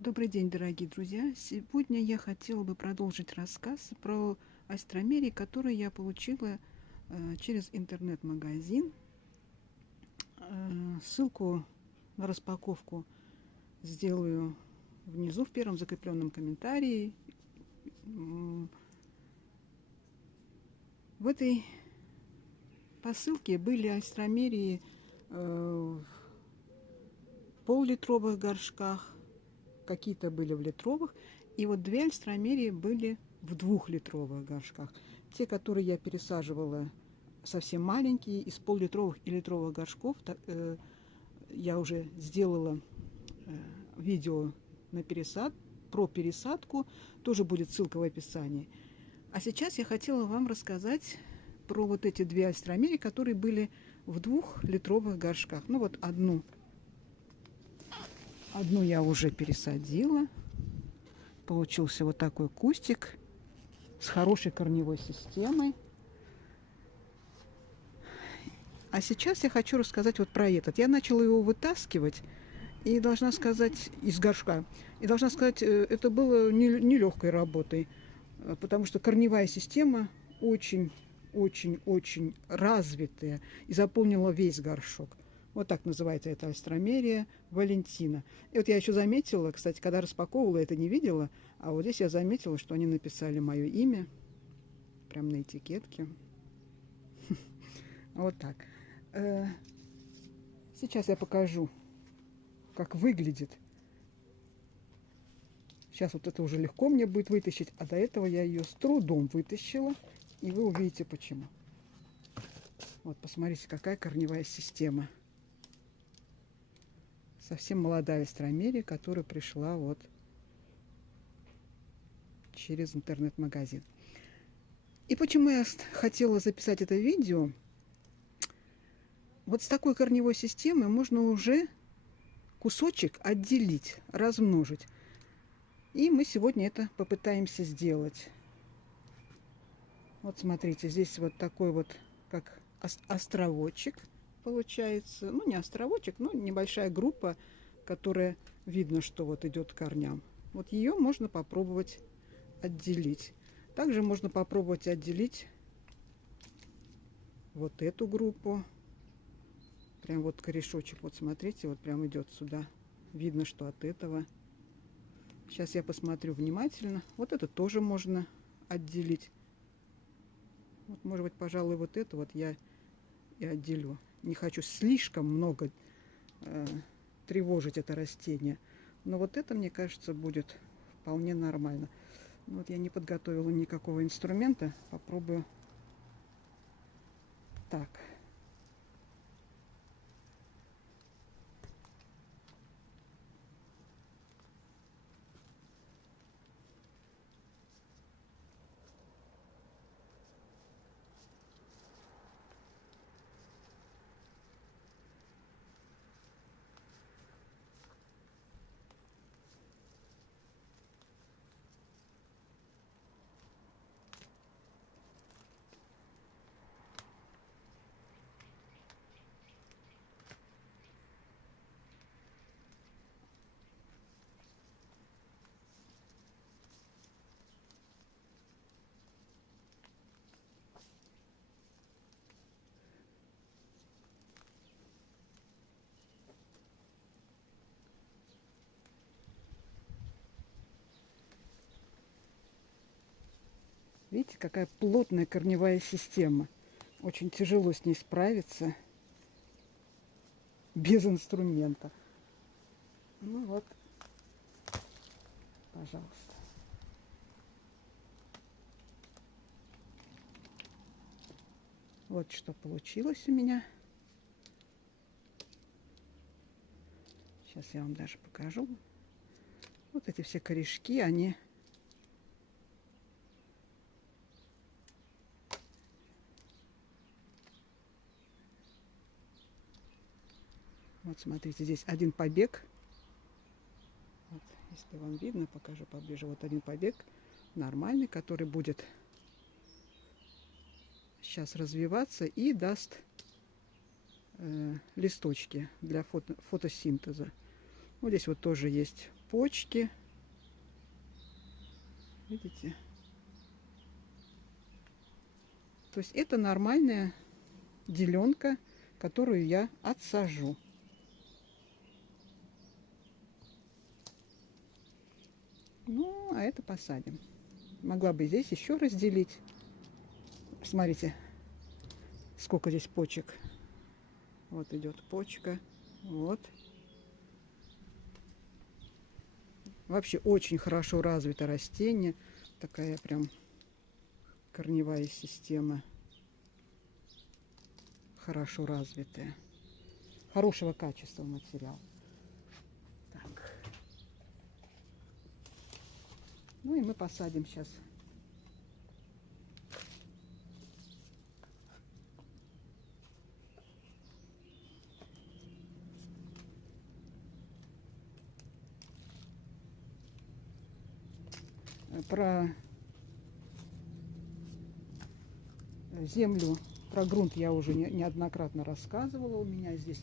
Добрый день, дорогие друзья! Сегодня я хотела бы продолжить рассказ про астромерий, который я получила через интернет-магазин. Ссылку на распаковку сделаю внизу в первом закрепленном комментарии. В этой посылке были астромерии в пол-литровых горшках, какие-то были в литровых, и вот две астромерии были в 2-литровых горшках. Те, которые я пересаживала, совсем маленькие, из пол-литровых и литровых горшков, я уже сделала видео про пересадку, тоже будет ссылка в описании. А сейчас я хотела вам рассказать про вот эти две астромерии, которые были в 2-литровых горшках. Ну вот одну я уже пересадила. Получился вот такой кустик с хорошей корневой системой. А сейчас я хочу рассказать вот про этот. Я начала его вытаскивать и должна сказать из горшка. И должна сказать, это было нелегкой работой, потому что корневая система очень развитая и заполнила весь горшок. Вот так называется эта астромерия Валентина. И вот я еще заметила, кстати, когда распаковывала, это не видела, а вот здесь я заметила, что они написали мое имя прямо на этикетке. Вот так. Сейчас я покажу, как выглядит. Сейчас вот это уже легко мне будет вытащить, а до этого я ее с трудом вытащила, и вы увидите почему. Вот, посмотрите, какая корневая система. Совсем молодая астромерия, которая пришла вот через интернет-магазин. И почему я хотела записать это видео? Вот с такой корневой системой можно уже кусочек отделить, размножить. И мы сегодня это попытаемся сделать. Вот смотрите, здесь вот такой вот, как островочек получается. Ну, не островочек, но небольшая группа, которая видно, что вот идет к корням. Вот ее можно попробовать отделить. Также можно попробовать отделить вот эту группу. Прям вот корешочек, вот смотрите, вот прям идет сюда. Видно, что от этого. Сейчас я посмотрю внимательно. Вот это тоже можно отделить. Вот, может быть, пожалуй, вот это вот я и отделю. Не хочу слишком много тревожить это растение. Но вот это, мне кажется, будет вполне нормально. Вот я не подготовила никакого инструмента. Попробую так. Видите, какая плотная корневая система. Очень тяжело с ней справиться без инструмента. Ну вот, пожалуйста. Вот что получилось у меня. Сейчас я вам даже покажу. Вот эти все корешки, они вот смотрите, здесь один побег. Вот, если вам видно, покажу поближе. Вот один побег нормальный, который будет сейчас развиваться и даст листочки для фотосинтеза. Вот здесь вот тоже есть почки. Видите? То есть это нормальная деленка, которую я отсажу. Ну, а это посадим. Могла бы здесь еще разделить. Смотрите, сколько здесь почек. Вот идет почка. Вот. Вообще очень хорошо развито растение. Такая прям корневая система. Хорошо развитая. Хорошего качества материал. Так. Ну и мы посадим сейчас. Про землю, про грунт я уже неоднократно рассказывала. У меня здесь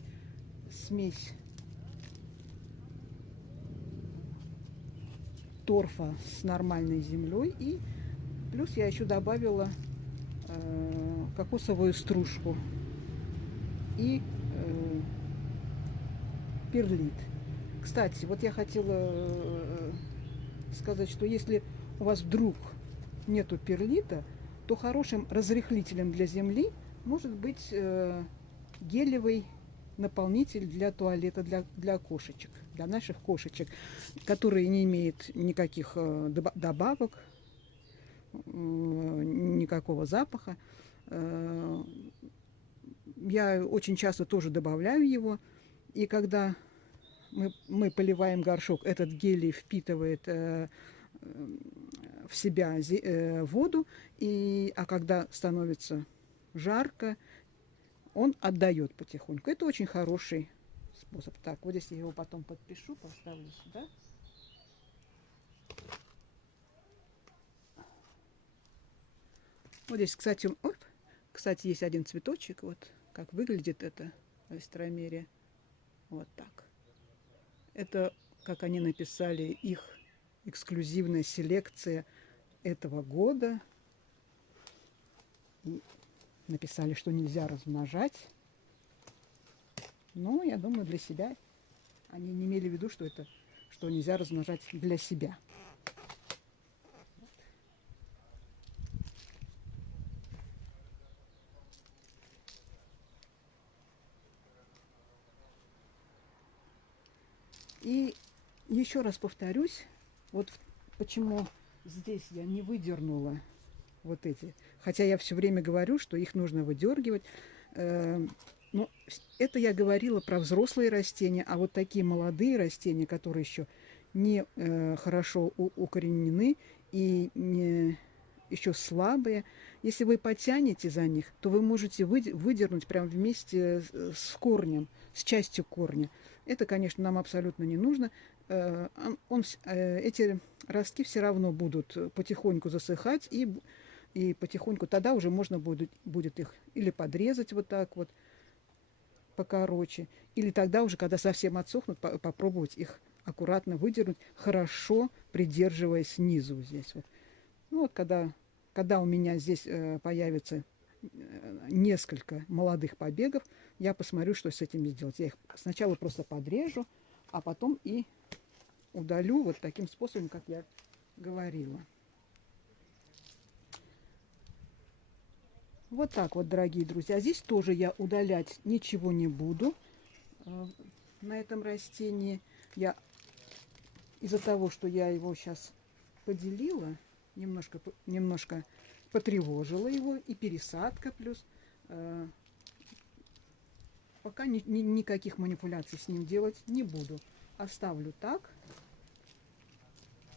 смесь торфа с нормальной землей. И плюс я еще добавила кокосовую стружку и перлит. Кстати, вот я хотела сказать, что если у вас вдруг нету перлита, то хорошим разрыхлителем для земли может быть гелевый наполнитель для туалета, для кошечек, для наших кошечек, которые не имеют никаких добавок, никакого запаха. Я очень часто тоже добавляю его, и когда мы поливаем горшок, этот гелий впитывает в себя воду, а когда становится жарко, он отдает потихоньку. Это очень хороший способ. Так, вот здесь я его потом подпишу, поставлю сюда. Вот здесь, кстати, кстати, есть один цветочек. Вот как выглядит это астромерия. Вот так. Это, как они написали, их эксклюзивная селекция этого года. И написали, что нельзя размножать. Но я думаю, для себя они не имели в виду, что нельзя размножать для себя. И еще раз повторюсь, вот почему здесь я не выдернула вот эти. Хотя я все время говорю, что их нужно выдергивать. Но это я говорила про взрослые растения, а вот такие молодые растения, которые еще не хорошо укоренены и еще слабые, если вы потянете за них, то вы можете выдернуть прямо вместе с корнем, с частью корня. Это, конечно, нам абсолютно не нужно. Эти ростки все равно будут потихоньку засыхать, и потихоньку тогда уже можно будет их или подрезать вот так вот покороче, или тогда уже, когда совсем отсохнут, попробовать их аккуратно выдернуть, хорошо придерживая снизу здесь вот. Ну вот когда у меня здесь появится несколько молодых побегов, я посмотрю, что с этими сделать. Я их сначала просто подрежу, а потом и удалю вот таким способом, как я говорила. Вот так вот, дорогие друзья. Здесь тоже я удалять ничего не буду на этом растении. Я из-за того, что я его сейчас поделила, немножко потревожила его, и пересадка плюс. Пока никаких манипуляций с ним делать не буду. Оставлю так.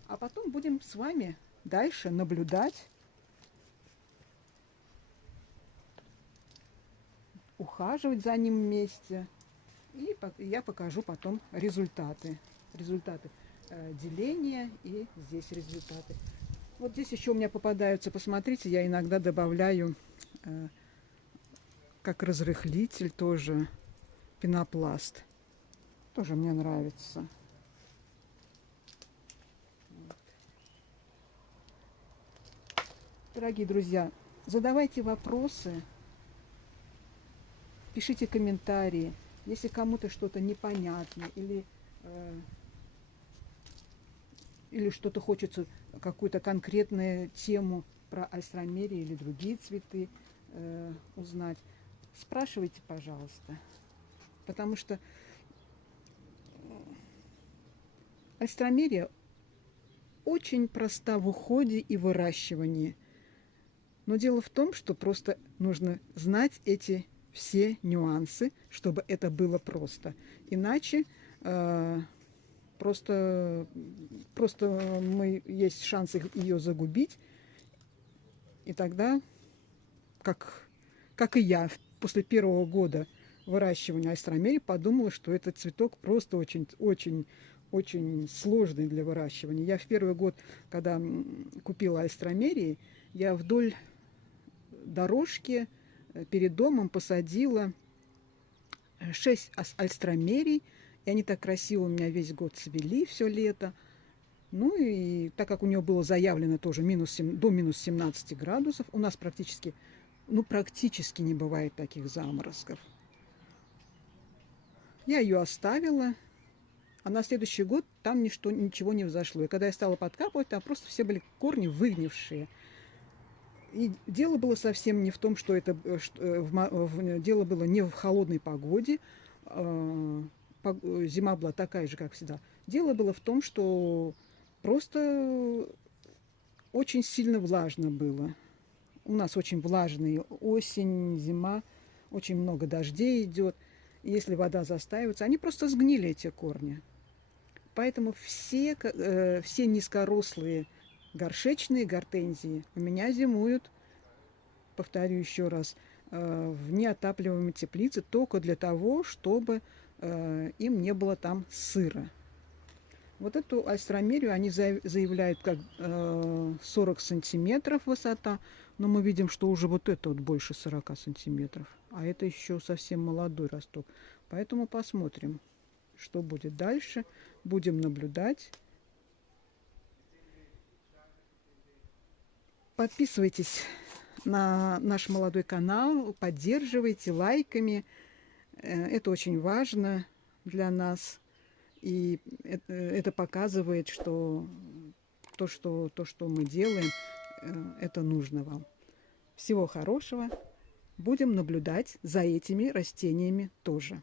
А потом будем с вами дальше наблюдать, ухаживать за ним вместе. И я покажу потом результаты. Результаты деления, и здесь результаты. Вот здесь еще у меня попадаются, посмотрите, я иногда добавляю как разрыхлитель тоже пенопласт. Тоже мне нравится. Дорогие друзья, задавайте вопросы, пишите комментарии. Если кому-то что-то непонятно или что-то хочется, какую-то конкретную тему про альстромерии или другие цветы узнать, спрашивайте, пожалуйста. Потому что альстромерия очень проста в уходе и выращивании. Но дело в том, что просто нужно знать эти все нюансы, чтобы это было просто. Иначе просто есть шанс ее загубить. И тогда, как и я, после первого года выращивания альстромерии подумала, что этот цветок просто очень сложный для выращивания. Я в первый год, когда купила альстромерии, я вдоль дорожки перед домом посадила 6 альстромерий, и они так красиво у меня весь год цвели, все лето. Ну и так как у нее было заявлено тоже до минус 17 градусов, у нас практически не бывает таких заморозков. Я ее оставила, а на следующий год там ничего не взошло. И когда я стала подкапывать, там просто все были корни выгнившие. И дело было совсем не в том, что дело было не в холодной погоде, зима была такая же, как всегда. Дело было в том, что просто очень сильно влажно было. У нас очень влажная осень, зима, очень много дождей идет. И если вода застаивается, они просто сгнили, эти корни. Поэтому все низкорослые горшечные гортензии у меня зимуют, повторю еще раз, в неотапливаемой теплице только для того, чтобы им не было там сыро. Вот эту альстромерию они заявляют как 40 сантиметров высота, но мы видим, что уже вот это вот больше 40 сантиметров, а это еще совсем молодой росток. Поэтому посмотрим, что будет дальше. Будем наблюдать. Подписывайтесь на наш молодой канал, поддерживайте лайками. Это очень важно для нас. И это показывает, что то, что мы делаем, это нужно вам. Всего хорошего. Будем наблюдать за этими растениями тоже.